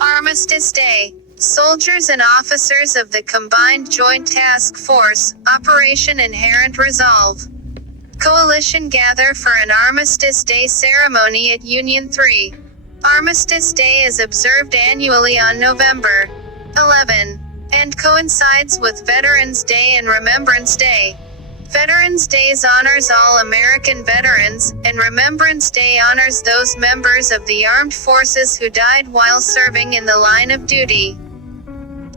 Armistice Day. Soldiers and officers of the Combined Joint Task Force, Operation Inherent Resolve. Coalition gather for an Armistice Day ceremony at Union 3. Armistice Day is observed annually on November 11, and coincides with Veterans Day and Remembrance Day. Veterans Day honors all American veterans, and Remembrance Day honors those members of the armed forces who died while serving in the line of duty.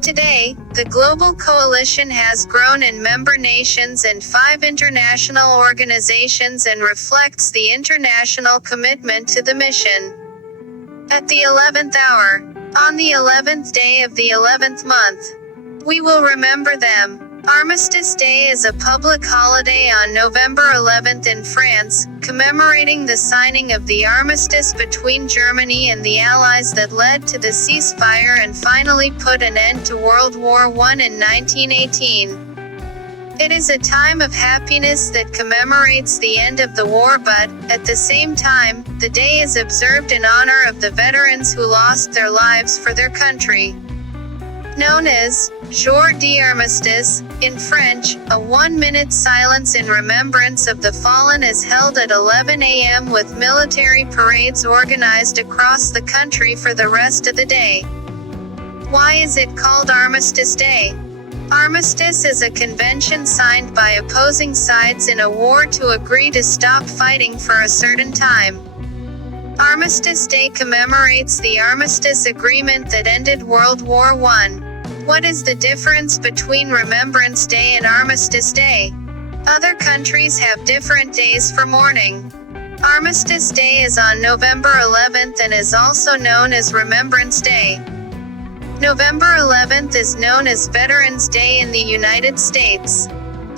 Today, the global coalition has grown in member nations and 5 international organizations and reflects the international commitment to the mission. At the 11th hour, on the 11th day of the 11th month, we will remember them. Armistice Day is a public holiday on November 11th in France, commemorating the signing of the armistice between Germany and the Allies that led to the ceasefire and finally put an end to World War I in 1918. It is a time of happiness that commemorates the end of the war, but, at the same time, the day is observed in honor of the veterans who lost their lives for their country. Known as Jour d'Armistice, in French, a 1-minute silence in remembrance of the fallen is held at 11 a.m. with military parades organized across the country for the rest of the day. Why is it called Armistice Day? Armistice is a convention signed by opposing sides in a war to agree to stop fighting for a certain time. Armistice Day commemorates the armistice agreement that ended World War I. What is the difference between Remembrance Day and Armistice Day? Other countries have different days for mourning. Armistice Day is on November 11th and is also known as Remembrance Day. November 11th is known as Veterans Day in the United States.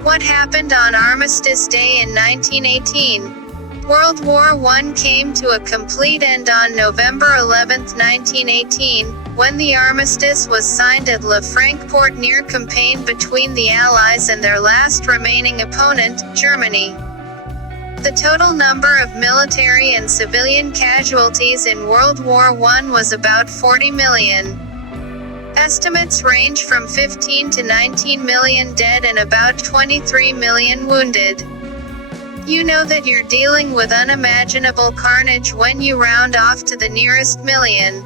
What happened on Armistice Day in 1918? World War I came to a complete end on November 11, 1918, when the armistice was signed at Le Francport near Compiègne between the Allies and their last remaining opponent, Germany. The total number of military and civilian casualties in World War I was about 40 million. Estimates range from 15 to 19 million dead and about 23 million wounded. You know that you're dealing with unimaginable carnage when you round off to the nearest million.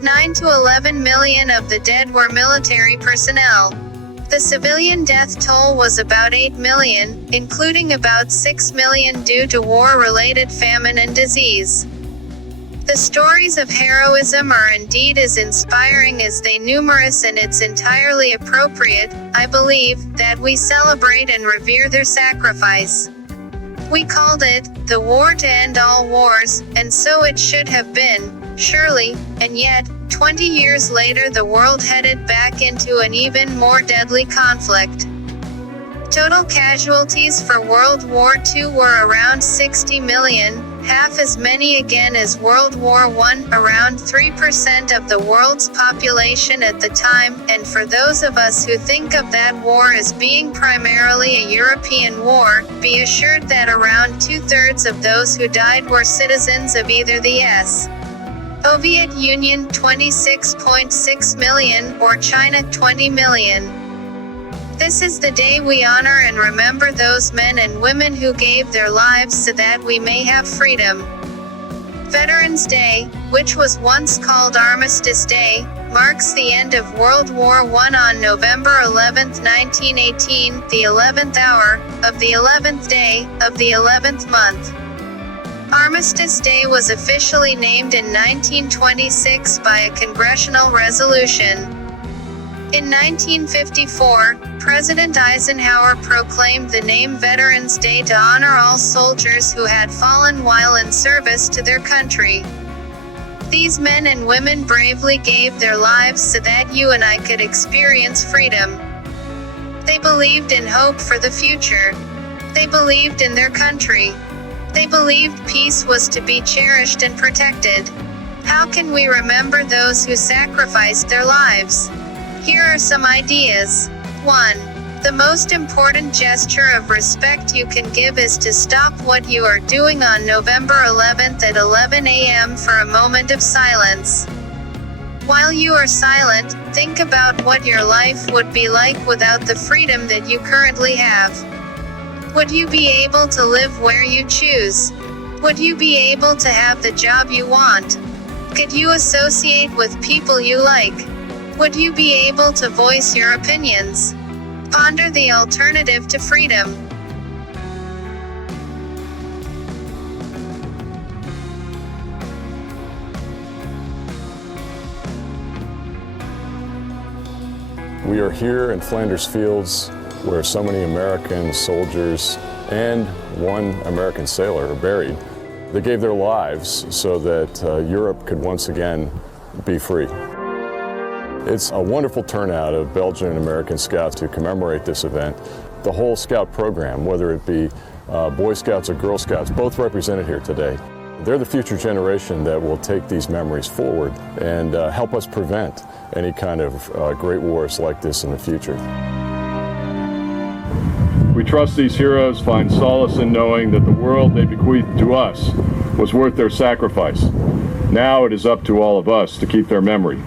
9 to 11 million of the dead were military personnel. The civilian death toll was about 8 million, including about 6 million due to war-related famine and disease. The stories of heroism are indeed as inspiring as they numerous, and it's entirely appropriate, I believe, that we celebrate and revere their sacrifice. We called it, the war to end all wars, and so it should have been, surely, and yet, 20 years later the world headed back into an even more deadly conflict. Total casualties for World War II were around 60 million, half as many again as World War I, around 3% of the world's population at the time, and for those of us who think of that war as being primarily a European war, be assured that around 2/3 of those who died were citizens of either the Soviet Union 26.6 million, or China 20 million. This is the day we honor and remember those men and women who gave their lives so that we may have freedom. Veterans Day, which was once called Armistice Day, marks the end of World War I on November 11, 1918, the 11th hour, of the 11th day, of the 11th month. Armistice Day was officially named in 1926 by a congressional resolution. In 1954, President Eisenhower proclaimed the name Veterans Day to honor all soldiers who had fallen while in service to their country. These men and women bravely gave their lives so that you and I could experience freedom. They believed in hope for the future. They believed in their country. They believed peace was to be cherished and protected. How can we remember those who sacrificed their lives? Here are some ideas. 1. The most important gesture of respect you can give is to stop what you are doing on November 11th at 11 a.m. for a moment of silence. While you are silent, think about what your life would be like without the freedom that you currently have. Would you be able to live where you choose? Would you be able to have the job you want? Could you associate with people you like? Would you be able to voice your opinions? Ponder the alternative to freedom. We are here in Flanders Fields where so many American soldiers and one American sailor are buried. They gave their lives so that Europe could once again be free. It's a wonderful turnout of Belgian and American Scouts to commemorate this event. The whole Scout program, whether it be Boy Scouts or Girl Scouts, both represented here today. They're the future generation that will take these memories forward and help us prevent any kind of great wars like this in the future. We trust these heroes find solace in knowing that the world they bequeathed to us was worth their sacrifice. Now it is up to all of us to keep their memory